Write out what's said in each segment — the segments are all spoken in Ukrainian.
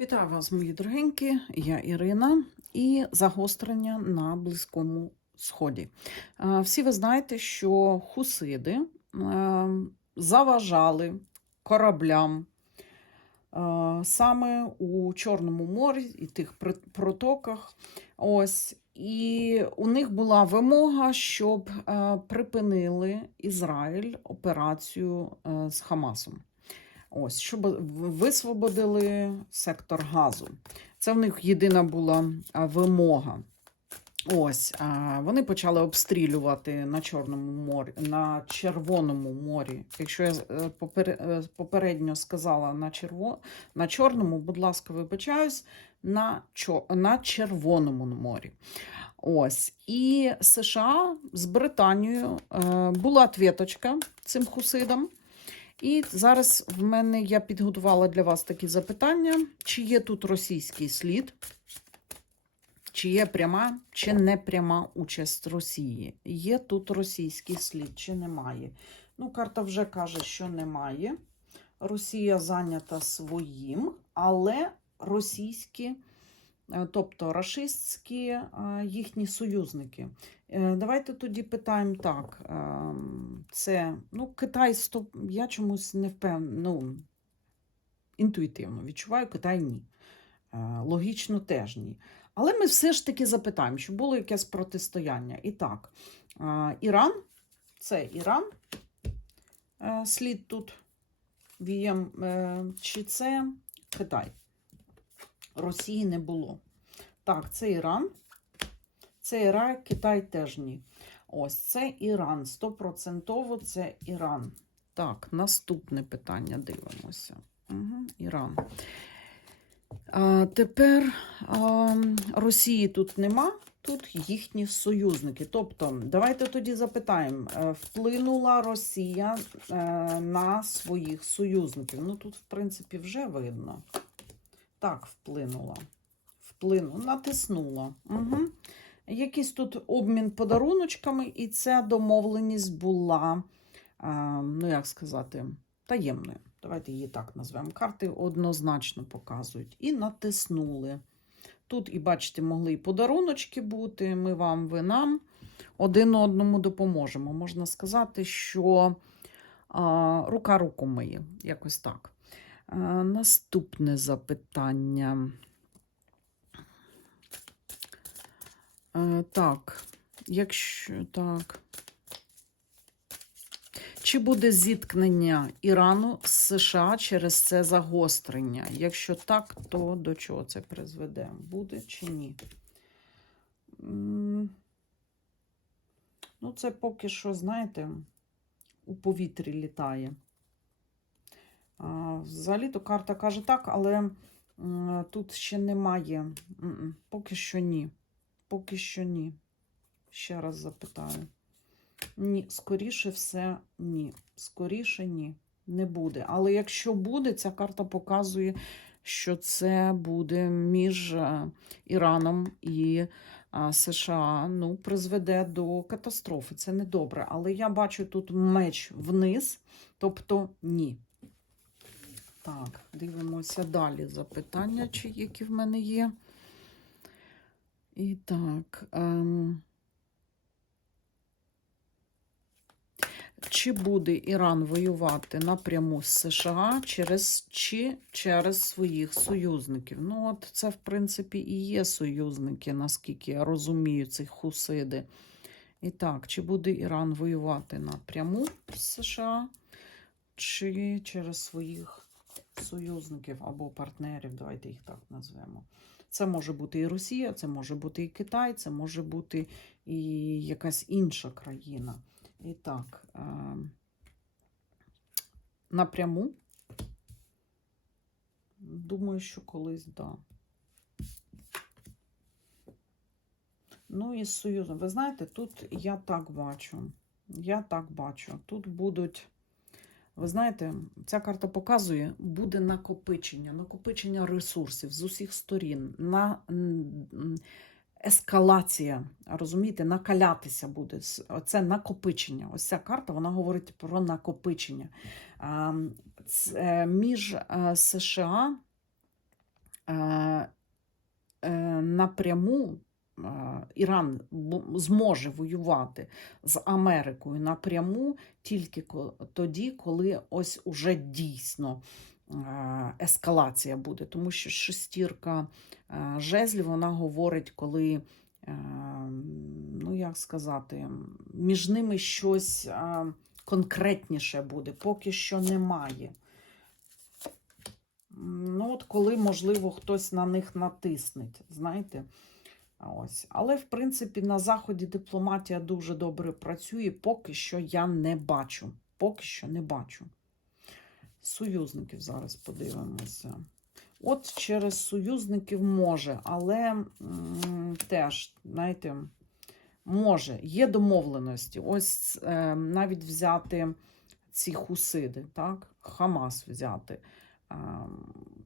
Вітаю вас, мої дорогенькі. Я Ірина і загострення на Близькому Сході. Е, Всі ви знаєте, що хусиди е, заважали кораблям е, саме у Чорному морі і тих протоках. Ось. І у них була вимога, щоб припинили Ізраїль операцію з Хамасом. Ось, щоб висвободили сектор газу. Це в них єдина була вимога. Ось, вони почали обстрілювати на Чорному морі, на Червоному морі. Якщо я е, е, попередньо сказала на, черво, на Чорному, будь ласка, вибачаюсь, на, на Червоному морі. Ось. І США з Британією е, була твіточка цим хусидам. І зараз в мене я підготувала для вас такі запитання: чи є тут російський слід, чи є пряма, чи не пряма участь Росії? Є тут російський слід, чи немає? Ну, карта вже каже, що немає. Росія зайнята своїм, але російські, тобто рашистські е, їхні союзники. Е, Давайте тоді питаємо так. Це ну, Китай. Я чомусь не впевнена. Ну, інтуїтивно відчуваю, Китай ні. Е, Логічно теж ні. Але ми все ж таки запитаємо, чи було якесь протистояння. І так, е, Іран, це Іран, е, слід тут вієм, е, чи це Китай? Росії не було. Так, це Іран. Це Ірак, Китай теж ні. Ось це Іран. Стопроцентово це Іран. Так, наступне питання дивимося. Угу, Іран. А, тепер а, Росії тут нема, тут їхні союзники. Тобто, давайте тоді запитаємо: е, вплинула Росія е, на своїх союзників? Ну тут, в принципі, вже видно. Так, вплинула. Вплинула, натиснула. Угу. Якийсь тут обмін подаруночками, і ця домовленість була, а, ну як сказати, таємною. Давайте її так назвемо. Карти однозначно показують. І натиснули. Тут, і бачите, могли і подаруночки бути. Ми вам, ви нам один одному допоможемо. Можна сказати, що а, рука руку миє. Якось так. А, наступне запитання. Е, так, якщо так. Чи буде зіткнення Ірану з США через це загострення? Якщо так, то до чого це призведе? Буде чи ні? Ну, це поки що, знаєте, у повітрі літає. Взагалі-то карта каже так, але тут ще немає. Поки що ні. Поки що ні. Ще раз запитаю. Ні, скоріше все, ні. Скоріше ні. Не буде. Але якщо буде, ця карта показує, що це буде між е, Іраном і е, США. Ну, призведе до катастрофи. Це не добре. Але я бачу тут меч вниз, тобто ні. Так, дивимося далі запитання, чи які в мене є. І так. Ем... Чи буде Іран воювати напряму з США через, чи через своїх союзників? Ну, от це, в принципі, і є союзники, наскільки я розумію, ці хусиди. І так, чи буде Іран воювати напряму з США, чи через своїх союзників або партнерів, давайте їх так назвемо. Це може бути і Росія, це може бути і Китай, це може бути і якась інша країна. І так, е, напряму. Думаю, що колись. Да. Ну і з Союзом. Ви знаєте, тут я так бачу. Я так бачу. Тут будуть, ви знаєте, ця карта показує, буде накопичення, накопичення ресурсів з усіх сторін. На, ескалація, розумієте, накалятися буде. Це накопичення. Ось ця карта вона говорить про накопичення. А, ц- е, Між е, США е, напряму е, Іран зможе воювати з Америкою напряму тільки тоді, коли ось уже дійсно ескалація буде. Тому що шестірка жезлів вона говорить, коли, ну як сказати, між ними щось конкретніше буде, поки що немає. Ну, от коли, можливо, хтось на них натиснеть, знаєте. Ось. Але, в принципі, на Заході дипломатія дуже добре працює, поки що я не бачу. Поки що не бачу. Союзників зараз подивимося. От через союзників може, але теж, знаєте, може, є домовленості. Ось е, навіть взяти ці хусиди, так? Хамас взяти. Е,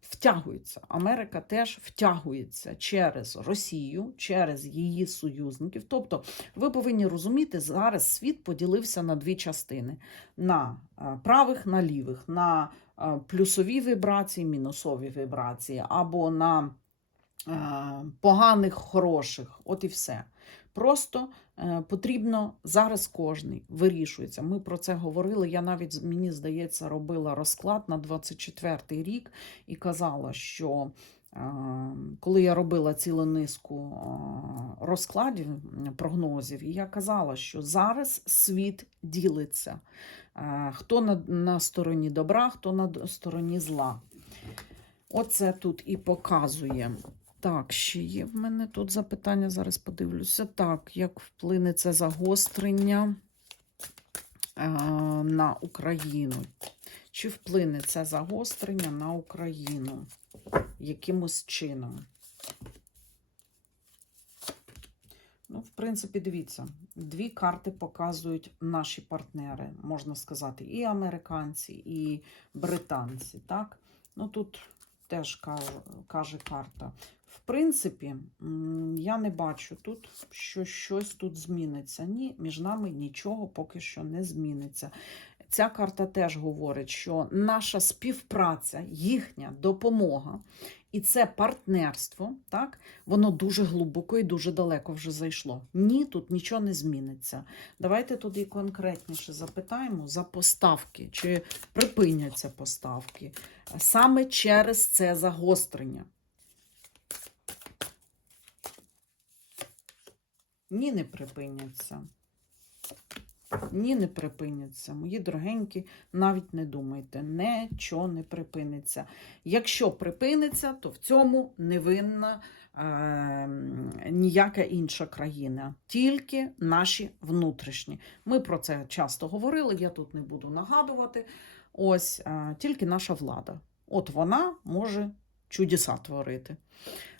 втягується. Америка теж втягується через Росію, через її союзників. Тобто, ви повинні розуміти, зараз світ поділився на дві частини: на е, правих, на лівих, на е, плюсові вібрації, мінусові вібрації, або на е, поганих, хороших. От і все. Просто е, потрібно зараз кожний вирішується. Ми про це говорили. Я навіть, мені здається, робила розклад на 24-й рік і казала, що е, коли я робила цілу низку е, розкладів, прогнозів, я казала, що зараз світ ділиться. Хто на, на стороні добра, хто на стороні зла. Оце тут і показує. Так, ще є в мене тут запитання, зараз подивлюся. Так, як вплине це загострення е, на Україну? Чи вплине це загострення на Україну якимось чином? Ну, в принципі, дивіться, дві карти показують наші партнери, можна сказати, і американці, і британці. Так? Ну, тут теж каже, карта. В принципі, я не бачу тут, що щось тут зміниться. Ні, між нами нічого поки що не зміниться. Ця карта теж говорить, що наша співпраця, їхня допомога і це партнерство, так, воно дуже глибоко і дуже далеко вже зайшло. Ні, тут нічого не зміниться. Давайте тоді конкретніше запитаємо за поставки, чи припиняться поставки саме через це загострення. Ні, не припиняться. Ні, не припиняться. Мої дорогенькі, навіть не думайте, нічого не припиниться. Якщо припиниться, то в цьому не винна е, ніяка інша країна, тільки наші внутрішні. Ми про це часто говорили, я тут не буду нагадувати. Ось е, тільки наша влада. От вона може чудеса творити.